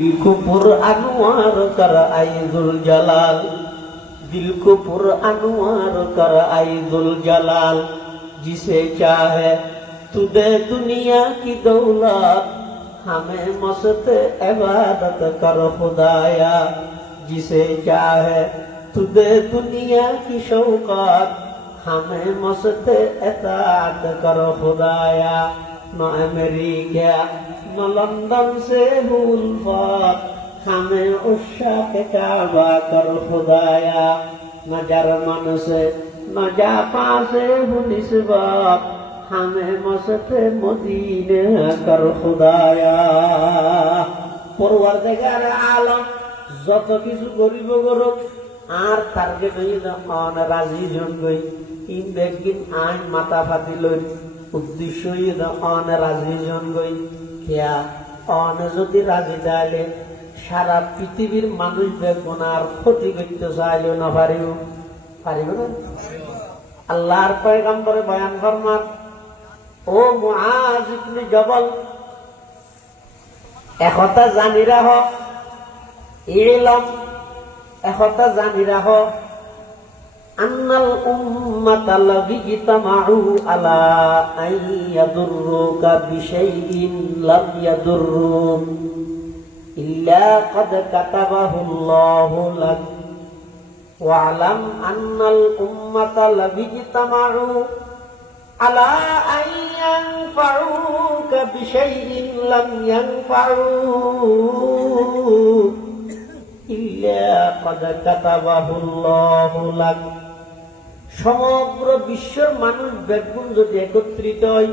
دل کو پر انوار کر آئی ذل جلال دل کو پر انوار کر آئی ذل جلال جسے چاہے تو دے دنیا کی دولت ہمیں مست عبادت کر خدایا جسے چاہے تو دے دنیا کی شوقات ہمیں مست اطاعت کر خدایا न अमेरिका न लंदन से उल्फत हमें उशाक काबा कर खुदाया न जर्मन से न जापान से हूँ निस्बत हमें मस्त मदीने कर खुदाया পরওয়ারদেগার আলম যত কিছু করিব করুক আর টার্গেট হইল অন রাজি জন গই ইন বেগিন আইন মাথা ফাটি লই উদ্দেশ্য হইল অন রাজি জন গই খেয়া অন যদি রাজি দাইলে সারা পৃথিবীর মানুষ বেগুন আর ক্ষতি করতে চাইলেও না পারিব। পারিব না? আল্লাহর পয়গাম্বরে বয়ান ফরমান ও মুআজ ইবনে জবল, একথা জানি রাহ ইলম একথা জানি রাহ আন্নাল উম্মাতা লাযী ইতামাউ আলা আই ইয়াদুররুকা বিশাইইন লাম ইয়াদুররুক ইল্লা কদ কাতাবাহুল্লাহু লাক। ওয়ালাম আন্নাল উম্মাতা লাযী ইতামাউ আলা আই ইয়ানফাউকা বিশাইইন লাম ইয়ানফাউক ইল্লা কদ কাতাবাহুল্লাহু লাক। সমগ্র বিশ্বের মানুষ বেগুন যদি একত্রিত হয়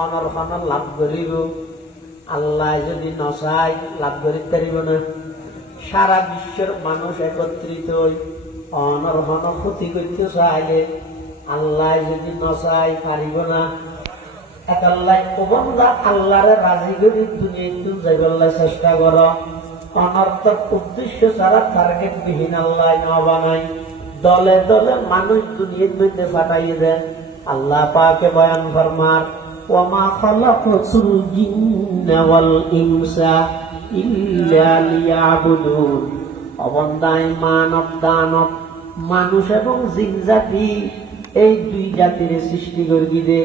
অনর লাভ করিব। আল্লাহ যদি নচাই লাভ করিতে পারিব না। সারা বিশ্বের মানুষ একত্রিত হই অনর হন ক্ষতি করতে চাইলে আল্লাহ যদি নচাই পারিব না। একাল্লাই ওবন্দা আল্লাহরে রাজি করি দুনিয়াতে যাইবাল্লাই চেষ্টা কর। অনর্থক উদ্দেশ্য ছাড়া টার্গেট বিহীন আল্লাহ নবানাই দলে দলে মানুষ দুনিয়ার মধ্যে ফাটাইয়ে দেন আল্লাহ পাকে বয়ান ফরমার ওমা খালাকাতুল জিন্না ওয়াল ইনসা ইল্লা লিয়াবুদুন। অবন্দায় মানব দানব মানুষ এবং জিন জাতি এই দুই জাতির সৃষ্টি করি দে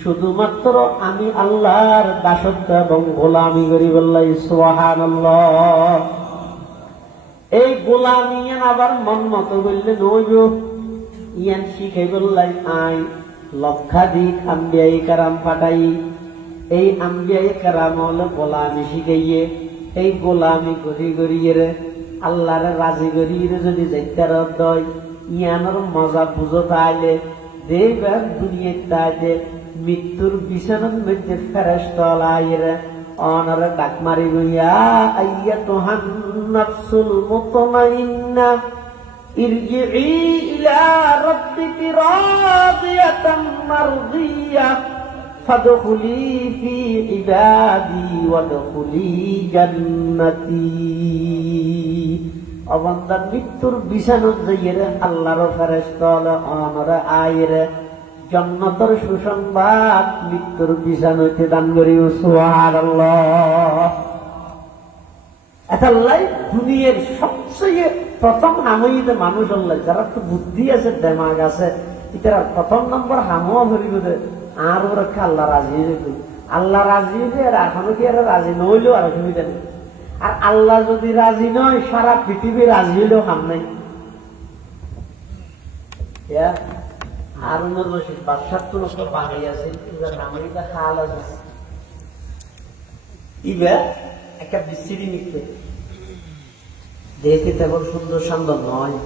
শুধুমাত্র আমি আল্লাহর দাসত্ব এবং গোলামি করি বললাই সোহান এই গোলামি আবার মন মতো বললে নইব ইয়ান শিখে বললাই আই, লক্ষাধিক আম্বিয়াই কারাম পাঠাই এই আম্বিয়াই কারাম হলো গোলামি শিখাইয়ে। এই গোলামি করি করিয়ে রে, আল্লাহরে রাজি করিয়ে যদি যাইতার দয় ইয়ানোর মজা বুঝো তাইলে। দেখবেন দুনিয়ার তাইলে মৃত্যুর বিছানার মধ্যে ফেরেস তলাইয়ের অনরে ডাক মারি গইয়া আইয়া তোহান নাফসুল মুতমাইন্না ইরজিই ইলা রাব্বিকি রাদিয়াতাম মারদিয়া ফাদখুলি ফি ইবাদি ওয়াদখুলি জান্নতি। অবন্দার মৃত্যুর বিষানুদ্দয়ের আল্লাহর ফেরেশতা হলো অনরে আয়রে জন্নতর সুসংবাদ, মৃত্যুর বিছানোতে দান করি সুহার দুনিয়ার সবচেয়ে প্রথম হামইতে মানুষ হল্লাই যারা তো বুদ্ধি আছে, দেমাগ আছে এটা প্রথম নম্বর হামও দে আর ওরা আল্লাহ রাজি হয়ে আল্লাহ রাজি হয়ে আর এখনও কি আর রাজি নইলেও আর অসুবিধা নেই। আর আল্লাহ যদি রাজি নয়, সারা পৃথিবী রাজি হইলেও হাম নাই। হারুনুর রশিদ খাল আছে। একটা বিস্তৃতি মিথ্যে। দেখতে তেমন সুন্দর নয়।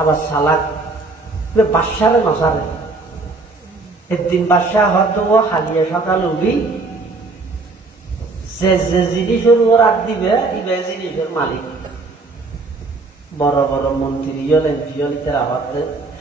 আবার সালাক একদিন বাদশাহ হয়তো ও হালিয়া সকাল উবি যে যে জিনিসের উপর হাত দিবে ইবে জিনিসের মালিক। বড় বড় মন্ত্রী হলেন পিয়লিতের আবাদে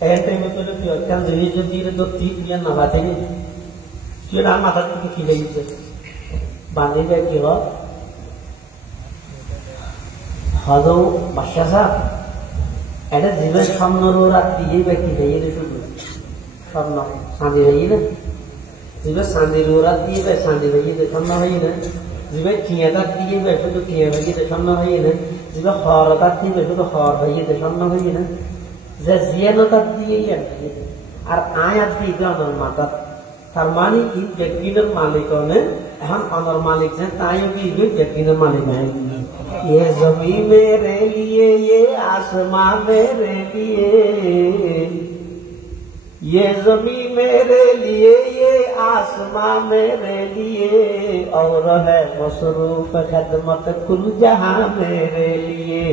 জানি এখান থেকে তো কি কারণ যদি যদি তো তুই তুই না বাতে নি তুই না মাথা থেকে কি লেগেছে বাঁধে যায় কি হয় হজৌ বাসা সাহ এটা জীবের স্বপ্ন রাত্রি এই ব্যক্তি হয়ে শুধু স্বপ্ন সাঁদি হয়ে না জীবের সাঁদির রাত দিয়ে বে সাঁদি হয়ে স্বপ্ন হয়ে না জীবের টিয়াদার দিয়ে বে শুধু টিয়া হয়ে স্বপ্ন হয়ে না জীবের হরতার দিয়ে শুধু হর হয়ে স্বপ্ন হয়ে না যে জিয়ে নাকাত দিয়েই আসবে আর আয়াত বিজ্ঞানের মাতাত। তার মানে কি? ব্যক্তিদের মালিক হলে এখন আমার মালিক ہیں تائیں بھی جو یقین مالک ہیں یہ زمین میرے لیے یہ آسمان میرے لیے یہ زمین میرے لیے یہ آسمان میرے لیے اور ہے مصروف خدمت کل جہاں میرے لیے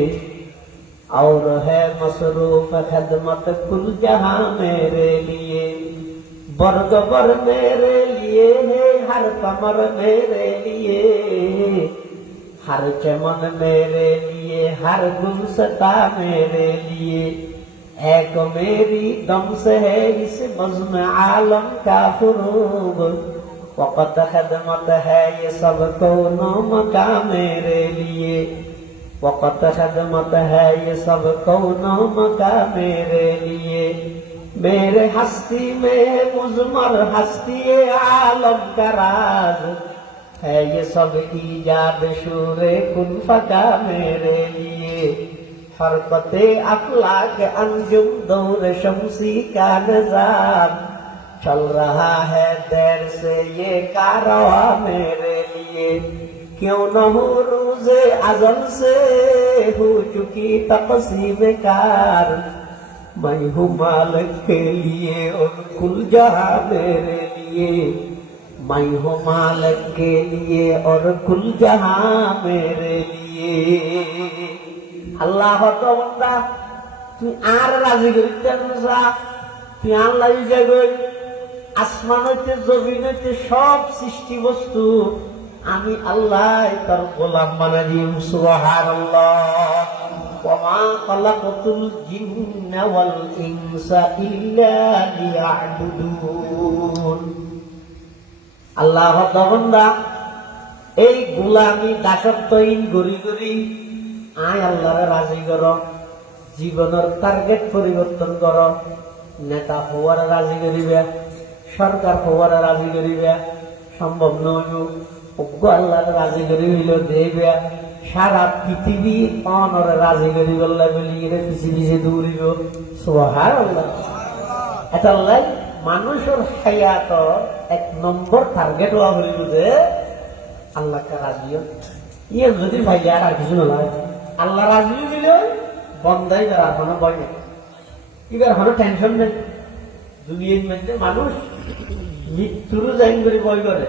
اور ہے مصروف خدمت کل جہاں میرے لیے۔ برگ بر میرے لیے ہے، ہر کمر میرے لیے۔ ہر چمن میرے لیے، ہر گلستا میرے لیے۔ ایک میری دم سے ہے اس بزم عالم کا فروغ۔ وقت خدمت ہے یہ سب کو نوم کا میرے لیے۔ وقت خدمت ہے یہ سب کونوں مکہ میرے لیے میرے ہستی میں مزمر ہستی عالم کا راز ہے یہ سب ایجاد شور کن فکا میرے لیے حرکت اخلاق انجم دور شمسی کا نظام چل رہا ہے دیر سے یہ کارواں میرے لیے کیوں نہ ہو रोजे अजल से हो चुकी तपसीम कार मैं हूँ मालिक के लिए और कुल जहाँ मेरे लिए मैं हूँ मालिक के लिए और कुल जहाँ मेरे लिए আল্লাহ বন্দা তুই আর রাজি করিতে তুই আল্লাহ যাগই আসমান হইতে জমিন হইতে সব সৃষ্টি বস্তু আমি আল্লাহ তার গোলাম মানে দিম সুবহান وما خلقت الجن والإنس إلا ليعبدون আল্লাহ বন্দা এই গুলামি দাসত্বহীন গড়ি গড়ি আয় আল্লাহরে রাজি কর জীবনের টার্গেট পরিবর্তন কর নেতা হওয়ার রাজি করিবে সরকার হওয়ার রাজি করিবে সম্ভব নয় রাজি করি হইল দেবে সারা পৃথিবী অনর রাজি করি বললে বলি, এর পিছি পিছে দৌড়িব। সোহার আল্লাহ আল্লাহ মানুষের হায়াত এক নম্বর টার্গেট হওয়া হইল যে আল্লাহকে রাজি। ইয়ে যদি ভাই আর কিছু নয় আল্লাহ রাজি দিলে বন্ধাই যারা ভয় নেই। এবার কোনো টেনশন নেই দুনিয়ার মধ্যে মানুষ মৃত্যুর জাইন করে ভয় করে।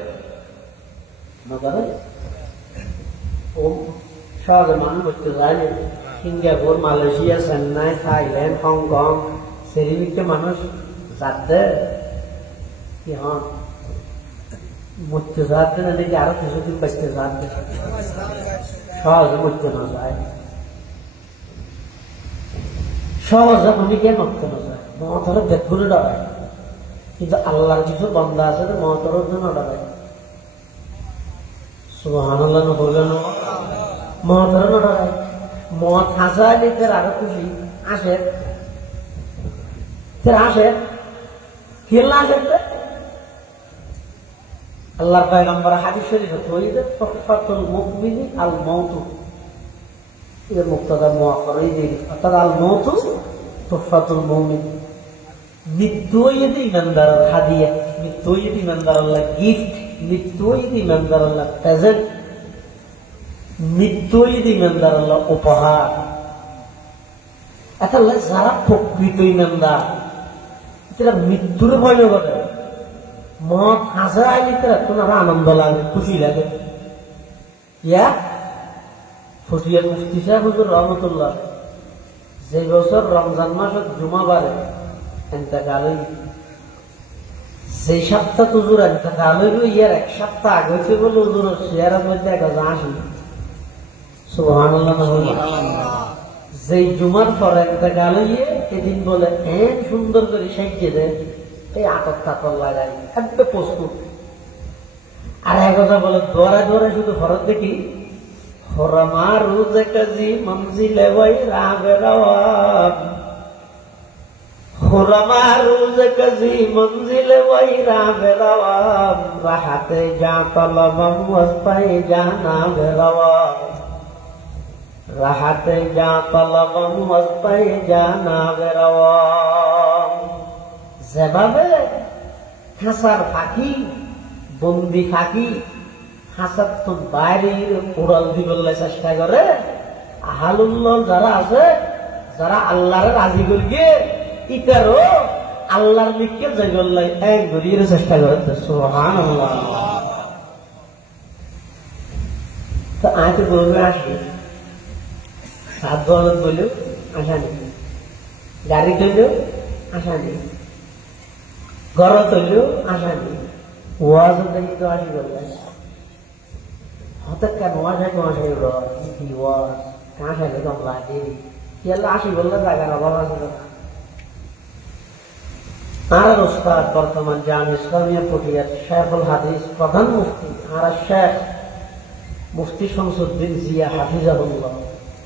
নকরে ও সহজে মানুষ করতে যায় Singapore, Malaysia, Chennai, Thailand, Hong Kong সেরিমিকতে মানুষ যাচ্ছে। কি হ্যাঁ মরতে যাচ্ছে না দেখি আরও কিছুদিন বাঁচতে যাচ্ছে? সহজে মরতে না যায়। সহজে ভূমিকে মরতে না যায়। মহতর বেগুনে ডরায়। কিন্তু আল্লাহর কিছু বন্ধা আছে তো মহতরের জন্য ডরায়। সুবহানাল্লাহ বললেন মহতর ডরায় মদ হাসা দিতে আরও খুশি আসে আসে আসে পয়গম্বর হাদিস তৈরি আল মৌতু। এর মুক্তদা মুআক্কার এই যে অর্থাৎ আল মৌতু তোফাতুল মুমিন। মৃত্যু হইতে ইমানদার হাদিয়া মৃত্যু হইতে ইমানদার আল্লাহ গিফট মৃত্যু হইতে ইমানদার আল্লাহ প্রেজেন্ট মৃত্যু হইতে ইমানদার আল্লাহ উপহার এটা যারা প্রকৃত ইমানদার এটা মৃত্যুর ভয় করে মদ হাসা আইলে তোমার আনন্দ লাগে, খুশি লাগে। ইয়া ফটিয়ার মুফতি সাহেব হুজুর রহমতুল্লাহ, যে বছর রমজান মাসত জুমা বারে এন্তেকাল সেই সপ্তাহ হুজুর এন্তেকাল হইল ইয়ার এক সপ্তাহ আগে হয়েছে বলে হুজুর শেয়ারের মধ্যে এক হাজার আসি যেই জুমার পর একটা গাল হইয়ে এদিন বলে এন সুন্দর করে সাইজে দেয় এই আটক তাতর লাগাই একদম প্রস্তুত। আর এক কথা বলে দোয়ারা দোয়ারা শুধু ফরত দেখি। হরমা রুজ কাজি মঞ্জিলে ওই রাবে রওয়াব যা যা যেভাবে খাসার পাখি বন্দি ফাঁকি হাসার তো বাইরের উড়াল দিবলে চেষ্টা করে আহালুল্ল যারা আছে, যারা আল্লাহরে রাজি করিয়ে ইতারও আল্লাহর লিখকে জয়গল্লাই এক গরিয়ে চেষ্টা করে। সোহান তো বলবে আসবে। সাত বলত আসা গাড়ি আসা আসা ওয়াজ দেখি তো আসি বললেন হঠাৎ কেন ওয়াজ হয় তোমার সাথে কি ওয়াজ? কাঁ সাথে কম লাগে আসি বললে অভাব আছে না আর ওস্তাদ বর্তমান জান ইসলামিয়া পটিয়ার শেখুল হাদিস প্রধান মুফতি আর শেখ মুফতি শামসুদ্দিন জিয়া হাফিজাহুল্লাহ।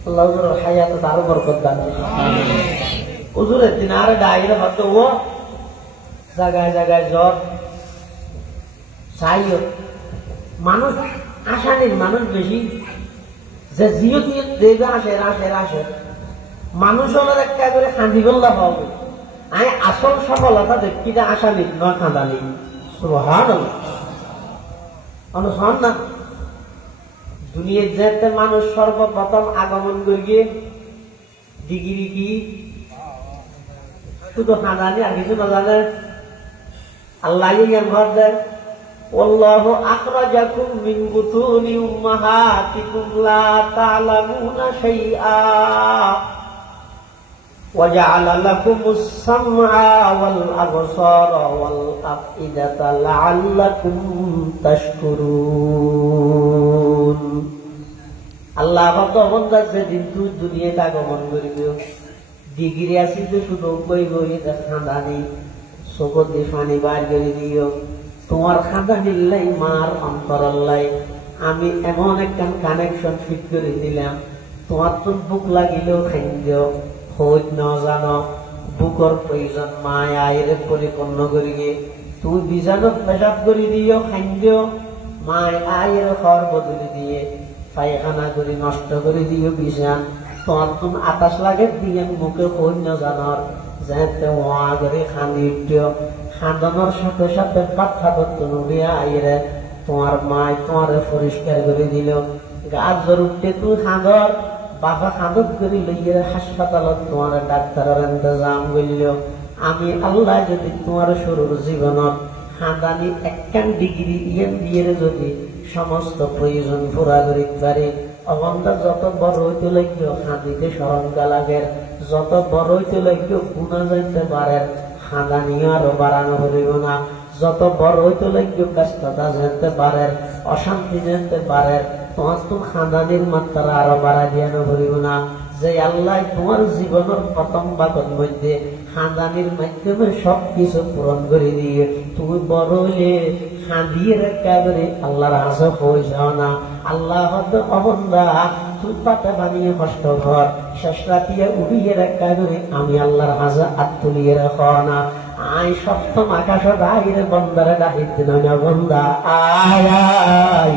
আল্লাহ হুজুরের হায়াত আরও বরকত দান হুজুরের দিন আর ডাইরে ও জায়গায় জায়গায় জ্বর চাইও মানুষ আসানির মানুষ বেশি। যে জিও দিয়ে দেবে আসে আসে আসে। মানুষ হলের একটা করে গোল্লা পাবে আমি আসল সফলতা দেখি যে আসানি নয় খাঁদানি সুহান অনুসরণ না দুনিয়ার যেতে মানুষ সর্বপ্রথম আগমন করিয়ে ডিগ্রি কি শুধু খাঁদানি আর কিছু না জানে আল্লাহ জ্ঞান ঘর দেয় والله أخرجكم من بطون أمهاتكم لا تعلمون شيئا وجعل لكم السمع والأبصار والأفئدة لعلكم تشكرون আল্লাহ তখন যেদিন তুই দুনিয়াতে আগমন করিব ডিগ্রি আসি তো শুধু বই বই খাঁদা নেই চকুর দিয়ে পানি বার করে দিও তোমার খাঁদা নিল্লাই মার অন্তরাল্লাই আমি এমন একটা কানেকশন ফিট করে দিলাম তোমার তো বুক লাগিলেও খাদ্য হইত ন জানো, বুকর প্রয়োজন মায় আয়ের পরিপূর্ণ করিয়ে। তুমি বীজাণু পেশাব করে দিও খাদ্য মায় আয়ের খর বদলি দিয়ে। পায়খানা করে, নষ্ট করে দিও বীজান তোমার তুমি আকাশ লাগে? দিয়ে মুখে সৈন্য জানর যেতে ওয়া করে খানি উঠিও। খান্দনের সাথে সাথে পাঠা করতো নড়িয়া আইরে। তোমার মায় তোমার পরিষ্কার করে দিল। গাছ জ্বর উঠতে তুই খাঁদর বাবা খাঁদত করে লইয়ে হাসপাতালত তোমার ডাক্তারের ইন্তজাম করিল। আমি আল্লাহ যদি তোমার শুরুর জীবনত খাঁদানি একখান ডিগ্রি ইয়েন দিয়ে যদি সমস্ত প্রয়োজন পুরা করিতে পারে অবন্ধা যত বড় হইতে লাগিও খাঁদিতে স্মরণকা লাগে যত বড় হইতে লাগিও গুণা যাইতে পারে খাঁদানিও আরও বাড়ানো হইব না। যত বড় হইতে লাগিও ব্যস্ততা যেতে পারে অশান্তি যেতে পারে তোমার তো খাঁদানির মাত্রা আরও বাড়া দিয়ানো হইব না। যে আল্লাহ তোমার জীবনের প্রথম বাগর মধ্যে খাঁদানির মাধ্যমে সব কিছু পূরণ করে দিয়ে তুমি বড় হইলে খাঁদিয়ে আল্লাহর হাসে হয়ে যাও না। আল্লাহ অবন্দা, তুই পাটা বানিয়ে কষ্ট কর। শেষ রাতিয়া উড়িয়ে করে আমি আল্লাহর হাসে হাত তুলিয়ে রাখ না। আই সপ্তম আকাশত আইরে বন্দারে দিন না বন্দা, আয় আয়।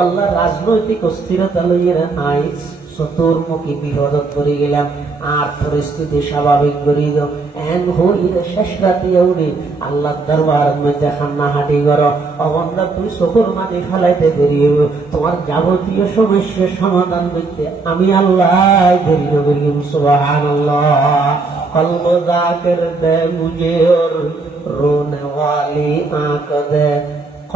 আল্লাহ রাজনৈতিক অস্থিরতা লইয়া নাই, চতুর্মুখী বিপদ করে গেলাম, আর পরিস্থিতি স্বাভাবিক করি দাও এন হইল শেষ রাতে উনি আল্লাহর দরবার মধ্যে খান্না হাঁটি কর। অবন্ধা তুই চোখের মাটি ফেলাইতে বেরিয়ে তোমার যাবতীয় সমস্যার সমাধান করতে আমি আল্লাহ বেরিয়ে বেরিয়ে সুবাহান কলম দাকের দে মুঝে ওর রোনে ওয়ালি আঁক দে।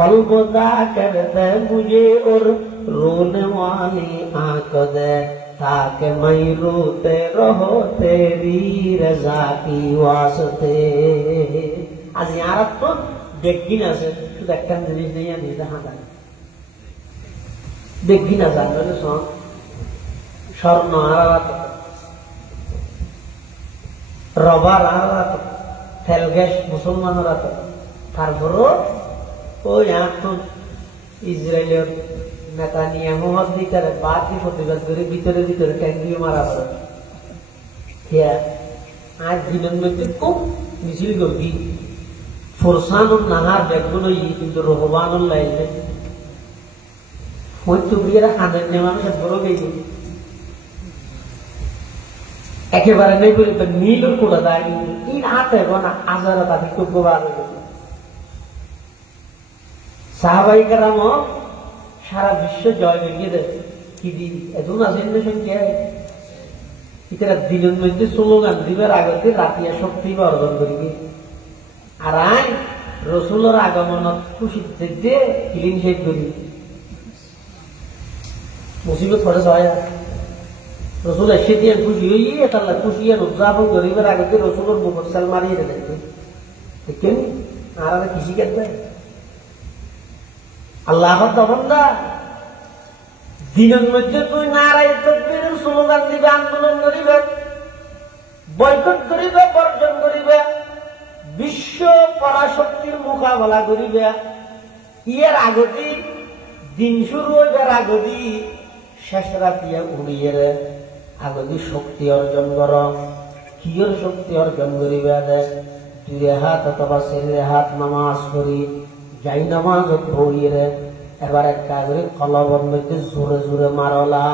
कल्ब जाकर दे मुझे और रोने वाली आंख दे ताकि मैं रोते रहो तेरी रजा की वास्ते আজ আর তো দেখবিন আছে শুধু একটা জিনিস নেই আমি দেখা যায় দেখবি না জানবেন স্বর্ণ আর রবার আর তেল গ্যাস মুসলমানরা তো ওই এখন ইসরায়েলের নেতা নিয়ে মোহাম্মদ ভিতরে বাকি প্রতিবাদ করে ভিতরে ভিতরে ট্যাঙ্গি মারা পড়ে। আজ দিনের মধ্যে খুব মিছিল ফোরসানুর নাহার কিন্তু রহবানুর লাইলে ওই টুকরিয়ারা হানের নেওয়া বড় গেছি একেবারে নেই বলি তো নীল করে দেয় এই হাতে গোনা আজারা তাকে খুব গোবার সাহাবাই কারাম সারা বিশ্ব জয় ভেঙে কি দি এখন আছেন না সংখ্যা এটা দিনের মধ্যে স্লোগান দিবার আগতে রাতিয়া শক্তি অর্জন করিবে। আর আই রসুলের আগমনত খুশি দেখতে ক্লিন শেপ করি মুসিবত হয়। রসুল এসে দিয়ে খুশি হইয়ে তাহলে খুশি আর উদযাপন করিবার আগে রসুলের মুখর সাল মারিয়ে দেখবে দেখেন, আর কেটে আল্লাহ দবন্দা দিনের মধ্যে তুই নারাই তকবীর স্লোগান দিবে, আন্দোলন করিবে করিবে, বর্জন করিবে, বিশ্ব পরাশক্তির মোকাবেলা করিবে। ইয়ের আগতি, দিন শুরু হইবার আগতি, শেষ রাতিয়া উড়িয়ে আগতি শক্তি অর্জন কর। কিয়র শক্তি অর্জন করিবে? দুই হাত অথবা ছেলে হাত নামাজ করি যাই নামাজ ভরিয়ে এবার একটা করে কলবন মধ্যে জোরে জোরে মারলা।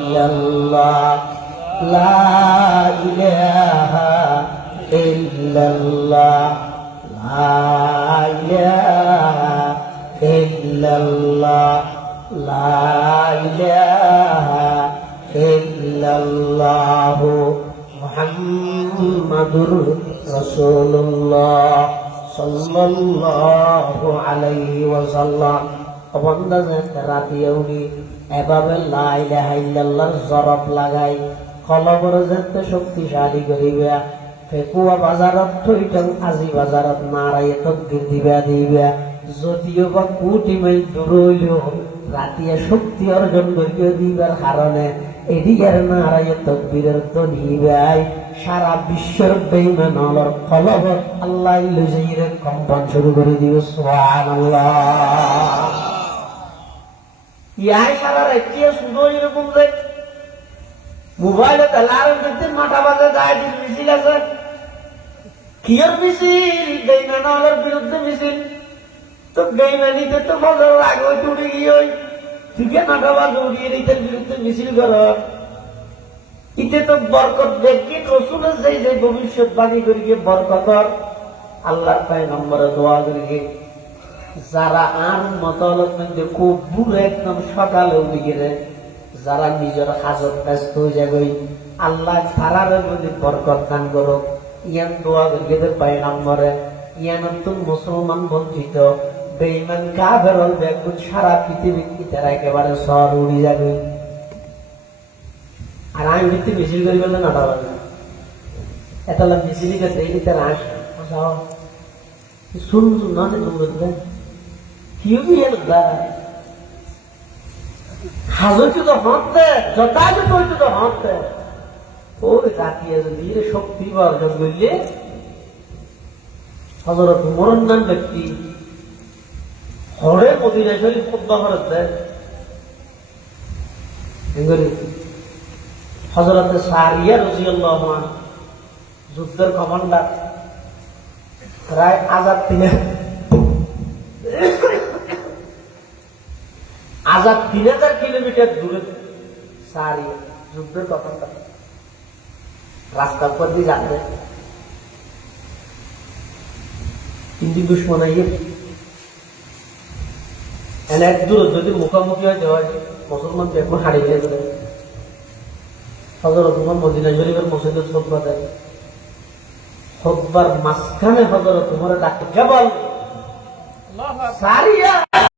ইল্লাল্লাহ ইল্লাল্লাহ মুহাম্মাদুর রাসূলুল্লাহ সাল্লাল্লাহু আলাইহি ওয়াসাল্লাম। বন্দা রাতি উনি যেতে শক্তিশালী করিবে, ফেকুয়া বাজারত থইটং আজি বাজারত নারায় তকদির দিবা দিবা। যদিও বা কোটি মাইল দূর হইলেও রাতিয়া শক্তি অর্জন করিয়া দিবার কারণে এদিকের নারায় তকবীরের ধ্বনি ভাই সারা বিশ্বের বেইমান অলর কলব আল্লাহ লুজাইরে কম্পন শুরু করে দিবে, সুবহানাল্লাহ। ইয়াই সারা রাতিয়া শুধু এরকম যে মোবাইলে তেলার দেখতে মাথা বাজে, যায় মিছিল আছে। কিয়র মিছিল? বেইমান বেইমানের বিরুদ্ধে মিছিল। তো বেইমানিতে তো ফজর আগে ওই উঠে গিয়ে ওই ঠিকই মাথা বাজে, উড়িয়ে এইটার বিরুদ্ধে মিছিল কর ইতে তো বরকত দেখি রসুলের যে যে করি গিয়ে বরকতর আল্লাহর পায় নম্বরে দোয়া করি গিয়ে যারা আর মতলত মধ্যে খুব বুড়ো একদম সকালে উঠে গেলে যারা নিজের হাজত ব্যস্ত হয়ে যাবে আল্লাহ তারার যদি বরকত দান করো, ইয়ান দোয়া গেলে পাই নম্বরে ইয়ান মুসলমান বঞ্চিত বেইমান কাফের দেখুন সারা পৃথিবীর তারা একেবারে সর উড়ি যাবে আর ভিত্তি মিছিল করি বললে না। পারবে এত মিছিল করতে এই তারা আস শুন শুন না তো হাঁটতে তো হাঁটতে যদি শক্তি অর্জন করলে হজরত মরণ নাম ব্যক্তি হরে মদিনা শরীফ খোদ্া হরত দেয়। হজরত সারিয়া রসিউল্লাহ যুদ্ধের কমান্ডার প্রায় আজাদ থেকে হাজার তিন হাজার কিলোমিটার দূরে সারিয়া যুদ্ধের কথা রাস্তার উপর দিয়ে যাবে কিন্তু দুশ্মন আইয়ে। এক দূর যদি মুখোমুখি হয়, মুসলমান দেখব হারিয়ে যাবে হজরত উমর মদিনা শরীফের মসজিদে খোদবা দেয়। খোদবার মাঝখানে হজরত উমরে ডাকে কেবল সারিয়া